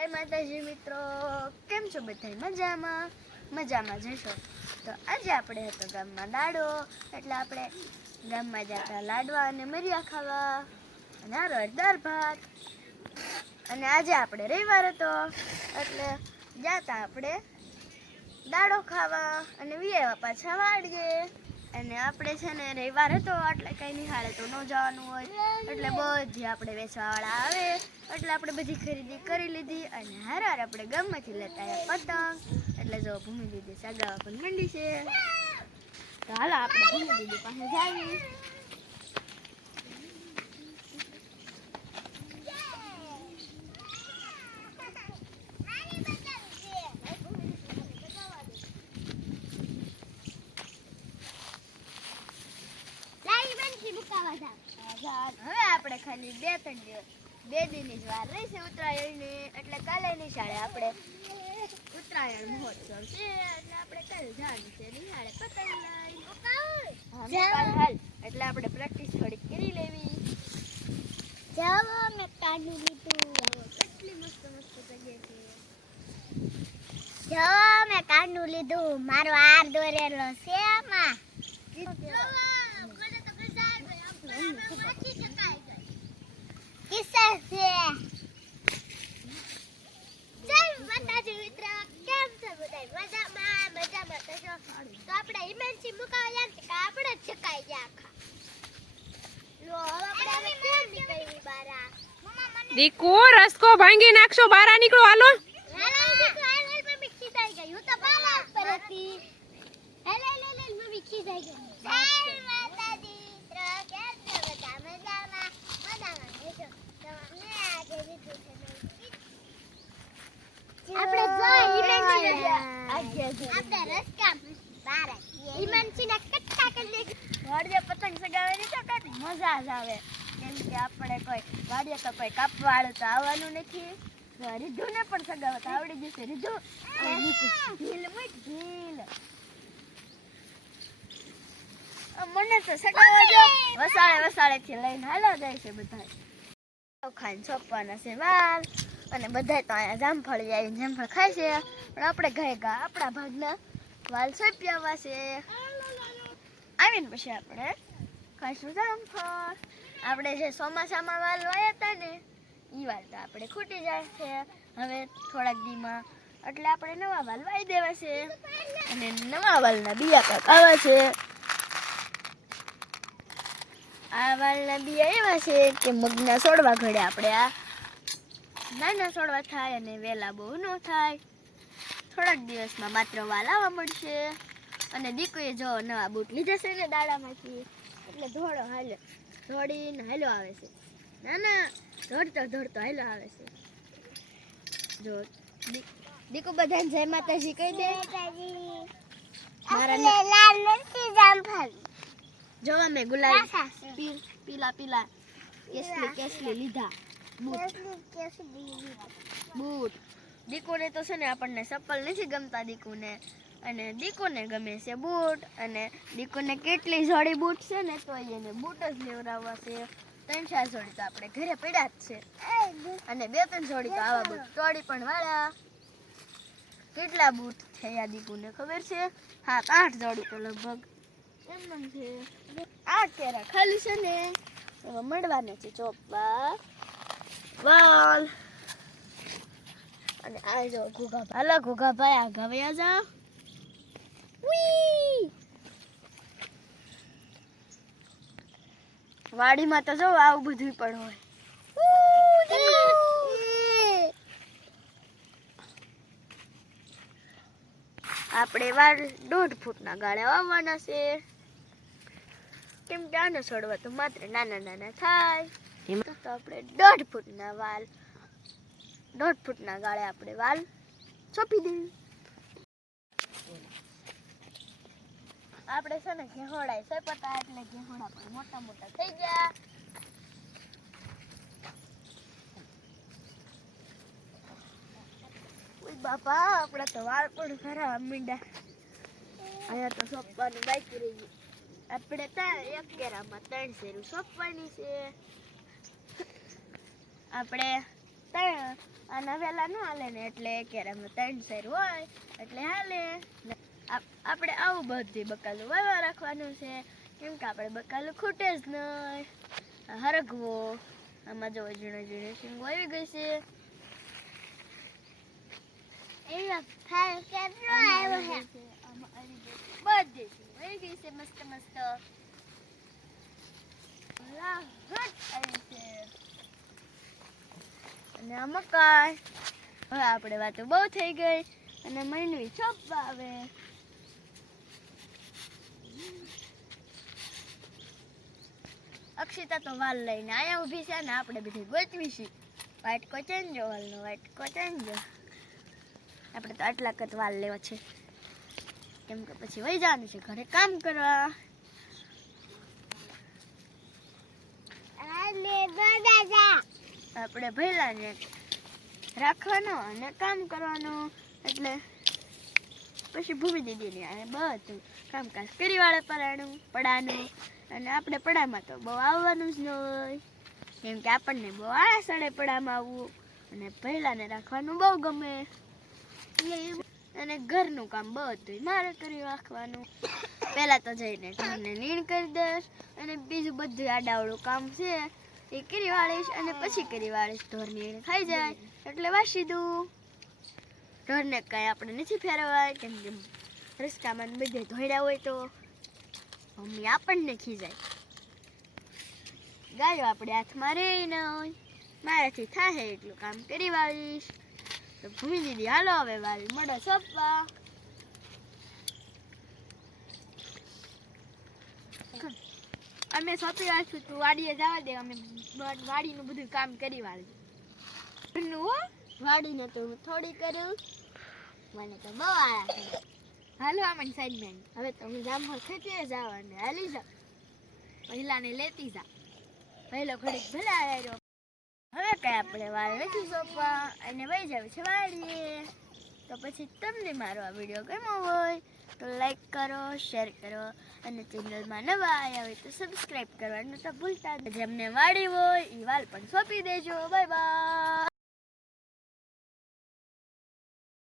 જય માતાજી મિત્રો, કેમ છો બધા? મજામાં જશો. તો આજે આપણે હતો ગામમાં દાડો, એટલે આપણે ગામમાં જતા લાડવા અને મરિયા ખાવા અને હારો દાળ ભાત. અને આજે આપણે રવિવાર હતો એટલે જતા આપણે દાડો ખાવા અને વિયાવા પાછા વાડીએ. અને આપણે છે ને રવિવાર હતો એટલે કંઈ નિહાળે તો ન જવાનું હોય, એટલે બધી આપણે વેચવાવાળા આવે એટલે આપણે બધી ખરીદી કરી લીધી. અને હાર આપણે ગામમાંથી લેતા આવ્યા પતંગ. એટલે જો ભૂમિ દીદી સગાવા પણ મંડી છે, તો હાલો આપણે ભૂમિ દીદી પાસે જઈએ. હવે આપણે ખાલી 2-3 દિવસ 2 દિનની જ વાર રહી છે ઉત્તરાયણની, એટલે કાલે નિશાળે આપણે ઉત્તરાયણ મહોત્સવ છે એટલે આપણે કાલે જવાનું છે નિશાળે પતંગ લઈ. હાલ એટલે આપણે પ્રેક્ટિસ થોડીક કરી લેવી. જાવો મેં કાઢી લીધું, કેટલી મસ્ત જગ્યા છે. જો મેં કાઢું લીધું, મારો હાર દોરેલો છે આમાં. કિસ્સા છે. જય માતાજી મિત્રો, કેમ છો બધા? મજામાં તો છો. તો આપણે હિમેન્સી મુકાવા જાય કે આપણે જ ચકાઈ ગયા આખા. લો આપણે કેમ નીકળી બારા? દીકુ રસ્કો ભાંગી નાખશો, બારા નીકળો. હાલો હાલો દીકુ, હાલ મમ્મી ખીજાઈ ગઈ. હું તો બારા ઉપર હતી. હાલ મમ્મી ખીજાઈ ગઈ. જય માતાજી મિત્રો, કેમ છો બધા? મજામાં છો. તો અમે આજે લીધું છે આપણે રસ્કા બારા હિમેન્સીના કટ્ટા કરી વાડીએ પતંગ સગાવવાની તો કેટલી મજા જ આવે, કેમ કે આપણે કોઈ વાડીએ તો કોઈ કાપવાળું તો આવવાનું નથી. રીધુને પણ સગાવતા આવડી જશે. રીધુ ઢીલ ઢીલ મને તો સગાવવા જો વસાળેથી લઈને હાલો જાય છે બધા. ખાઈને સોંપવાના છે વાલ, અને બધા તો અહીંયા જામફળી આવીને જામફળ ખાય છે, પણ આપણે ઘરે આપણા ભાગના વાલ સોંપી આવવા છે. આવીને પછી આપણે ખાઈશું જામફળ. આપણે જે ચોમાસામાં વાલ વાયા હતા ને એ વાલ તો આપણે ખૂટી જાય છે હવે થોડાક દીમાં, એટલે આપણે નવા વાલ વાઈ દેવા છે. અને નવા વાલના બિયા કાંક આવા છે. આ વાલના બિયા એવા છે કે મગના છોડવા ઘડે આપણે આ નાના છોડવા થાય અને વેલા બહુ ન થાય. થોડાક દિવસમાં માત્ર વાલ આવવા મળશે. અને દીકરીએ જો નવા બૂટ લીધા છે ને દાડામાંથી, એટલે દોડીને હાલો આવે છે. ના દોડતો હાલો આવે છે. જો દીકુ બધાને જય માતાજી કહી દે. જો અમે ગુલાબી પીલા કેસલી લીધા બૂટ. દીકુને તો છે ને આપણને ચપ્પલ નથી ગમતા દીકુને, અને દીકુને ગમે છે બૂટ. અને દીકુને કેટલી જોડી બૂટ છે ને તો એને બૂટ જ લેવડાવવા છે. 3-4 જોડી તો આપણે ઘરે પડ્યા જ છે, અને 2-3 જોડી તો આવા બૂટ તોડી પણ વાળા. કેટલા બૂટ થયા દીકુને ખબર છે? 7-8 જોડી તો લગભગ એમ છે. 8 કેરા ખાલી છે ને એમાં મળવાને છે ચોપા વાલ. અને આ જો ઘોઘાભાઈ આગા વયા જા. વાડીમાં તો જો આવું બધું પણ હોય. આપણે વાળ 1.5 ફૂટના ગાળે વાવવાના છે, કેમ કે આને છોડવા તો માત્ર નાના થાય. તો આપણે 1.5 ફૂટના વાલ 1.5 ફૂટના ગાળે આપણે વાલ ચોપી દેવી. આપણે છે ને ઘેહોડા સપતા એટલે ઘેહોડા પણ મોટા થઈ ગયા. બાપા આપણા તો વાળ પણ ખરા મીંડા. અહીંયા તો સોંપવાનું બાકી રહી ગયું. આપણે તો 1 કેરામાં 3 શેરું સોંપવાની છે. આપણે ત્રણ આના વહેલા ન હાલે ને એટલે કેરામાં 3 શેર હોય એટલે હાલે. આપણે આવું બધી બકાલું વાવવા રાખવાનું છે કેમ કે આપણે બકાલું ખૂટે જ નહીં. હરગવો આમાં જો ઝીણો ઝીણો શીંગો આવી ગઈ છે. એમાં ફાલ કેટલો આવ્યો છે. આમાં આવી ગઈ બધી શીંગો આવી ગઈ છે મસ્ત મસ્ત. લાહટ આવી છે. અને આ મકાઈ. હવે આપણે વાતો બહુ થઈ ગઈ અને મૈનવી ચોપવા આવે. અક્ષિતા તો વાલ લઈને અહીંયા ઊભી છે ને આપણે બધી ગોતવી છે. વાટકો ચેન્જો વાલનો વાટકો ચેન્જો. આપણે તો આટલા કત વાલ લેવા છે કેમ કે પછી વહી જવાનું છે ઘરે કામ કરવા. આલે દાદા આપણે ભૈલાને રાખવાનો અને કામ કરવાનું એટલે પછી ભૂમિ દીદીને અને બધું કામકાજ કરી વાળે પડાનું. અને આપણે પડામાં તો બહુ આવવાનું જ ન હોય કેમ કે આપણને બહુ આળા સડે પડામાં આવવું. અને પહેલાને રાખવાનું બહુ ગમે અને ઘરનું કામ બધું મારે કરી રાખવાનું. પહેલાં તો જઈને ઘરને નીણ કરી દઈશ અને બીજું બધું આડાવડું કામ છે એ કરી વાળીશ અને પછી કરી વાળીશ. ઢોર નીણ ખાઈ જાય એટલે વાસી દઉં. ઢોરને કાંઈ આપણે નથી ફેરવાય કેમ કે રસ્તામાં બધે ધોઈડા હોય તો મમ્મી આપણને ખીજાય. ગાયો આપણે હાથમાં રહી ન હોય. મારાથી થાય એટલું કામ કરી વાળીશ. તો ભૂમિ દીદી હાલો હવે વાળી મળો સોંપવા. અમે સોંપી વાળશું તું વાડીએ જવા દે. અમે વાડીનું બધું કામ કરી વાળીએ. વાડીને તો હું થોડી કરું મને તો બહુ આયા કરે. હાલો આમાં સાઈડમેન હવે તો હું જામફળ ખેતીએ જાવ અને હાલી જાવ. પહેલાને લેતી જા. પહેલો ઘડીક ભલે આવ્યો. હવે કઈ આપણે વાળ નથી સોંપવા અને વહી જાવ છે વાળીએ. તો પછી તમને મારો આ વિડીયો ગમ્યો હોય તો લાઈક કરો, શેર કરો અને ચેનલમાં નવા આવ્યા હોય તો સબસ્ક્રાઈબ કરવાનું તો ભૂલતા. જેમને વાડી હોય એ વાલ પણ સોંપી દેજો. Bye bye.